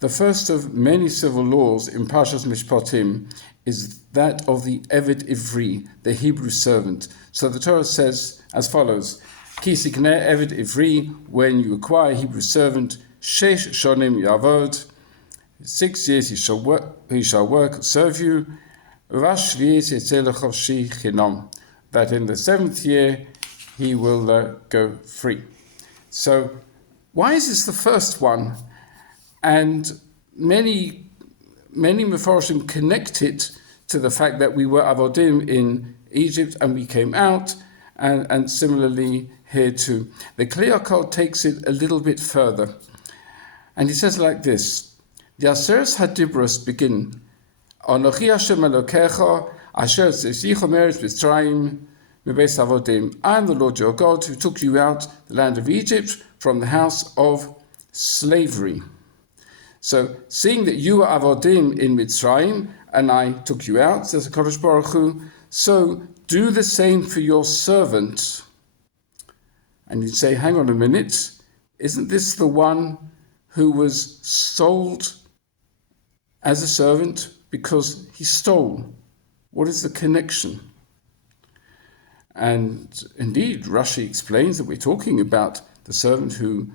The first of many civil laws in Parshas Mishpatim is that of the Eved Ivri, the Hebrew servant. So the Torah says as follows: Ki sikneh Eved Ivri, when you acquire a Hebrew servant, Shesh Shonim Yavod, 6 years he shall work, serve you, that in the 7th year he will go free. So why is this the first one? And many Mefarshim connect it to the fact that we were avodim in Egypt and we came out, and similarly here too. The Kli Yakar takes it a little bit further, and he says like this: the Aseres Hadibros begin, Anochi Hashem Elokecha Asher tzisicha me'eretz Mitzrayim mibeis avodim. I am the Lord your God who took you out the land of Egypt from the house of slavery. So, seeing that you were avodim in Mitzrayim, and I took you out, says the Kodesh Baruch Hu, so do the same for your servant. And you'd say, hang on a minute, isn't this the one who was sold as a servant because he stole? What is the connection? And indeed, Rashi explains that we're talking about the servant who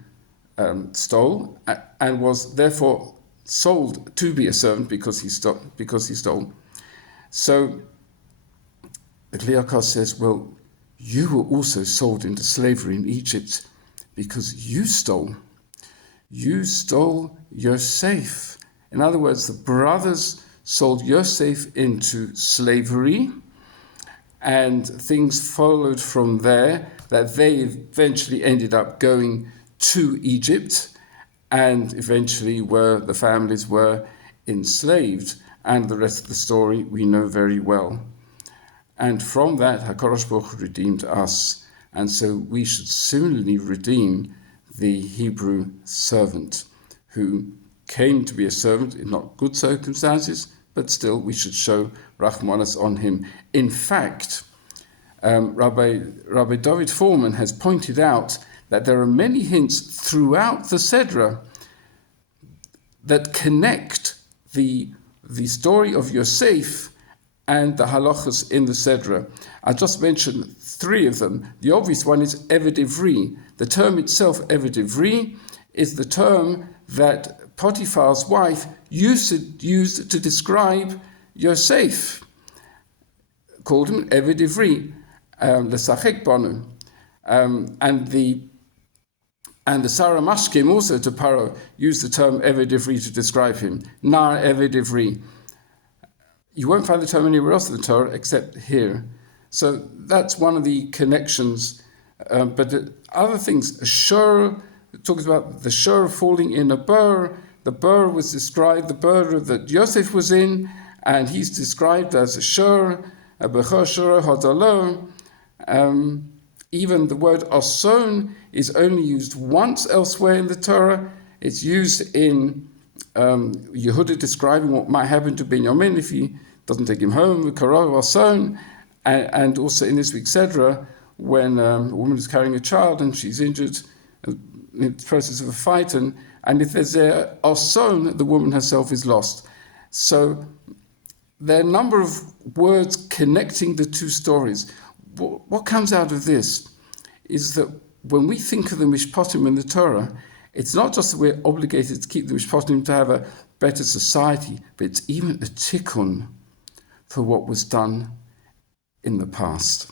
stole and was therefore sold to be a servant because he stole. So the Kli Yakar says, well, you were also sold into slavery in Egypt because you stole. You stole Yosef. In other words, the brothers sold Yosef into slavery, and things followed from there, that they eventually ended up going to Egypt, and eventually the families were enslaved, and the rest of the story we know very well. And from that, HaKadosh Baruch Hu redeemed us, and so we should similarly redeem the Hebrew servant who came to be a servant in not good circumstances, but still we should show Rachmanas on him. In fact, Rabbi David Foreman has pointed out that there are many hints throughout the Sedra that connect the story of Yosef and the halachas in the Sedra. I just mentioned 3 of them. The obvious one is Eved Ivri. The term itself, Eved Ivri, is the term that Potiphar's wife used to describe Yosef, called him Eved Ivri, Lesachek Banu. And the Sarah Mashkim also to Paro used the term Eved Ivri to describe him, Nar Eved Ivri. You won't find the term anywhere else in the Torah except here. So that's one of the connections. But the other things, Shur talks about the Shur falling in a burr. The burr was described, the burr that Yosef was in, and he's described as a Shur, a Bechor Shur Hodalo. Even the word Oson is only used once elsewhere in the Torah. It's used in Yehuda describing what might happen to Binyamin if he doesn't take him home, Karov Oson, and also in this week's Sedra, when a woman is carrying a child and she's injured in the process of a fight, and if there's a Oson, the woman herself is lost. So there are a number of words connecting the 2 stories. What comes out of this is that when we think of the Mishpatim in the Torah, it's not just that we're obligated to keep the Mishpatim to have a better society, but it's even a tikkun for what was done in the past.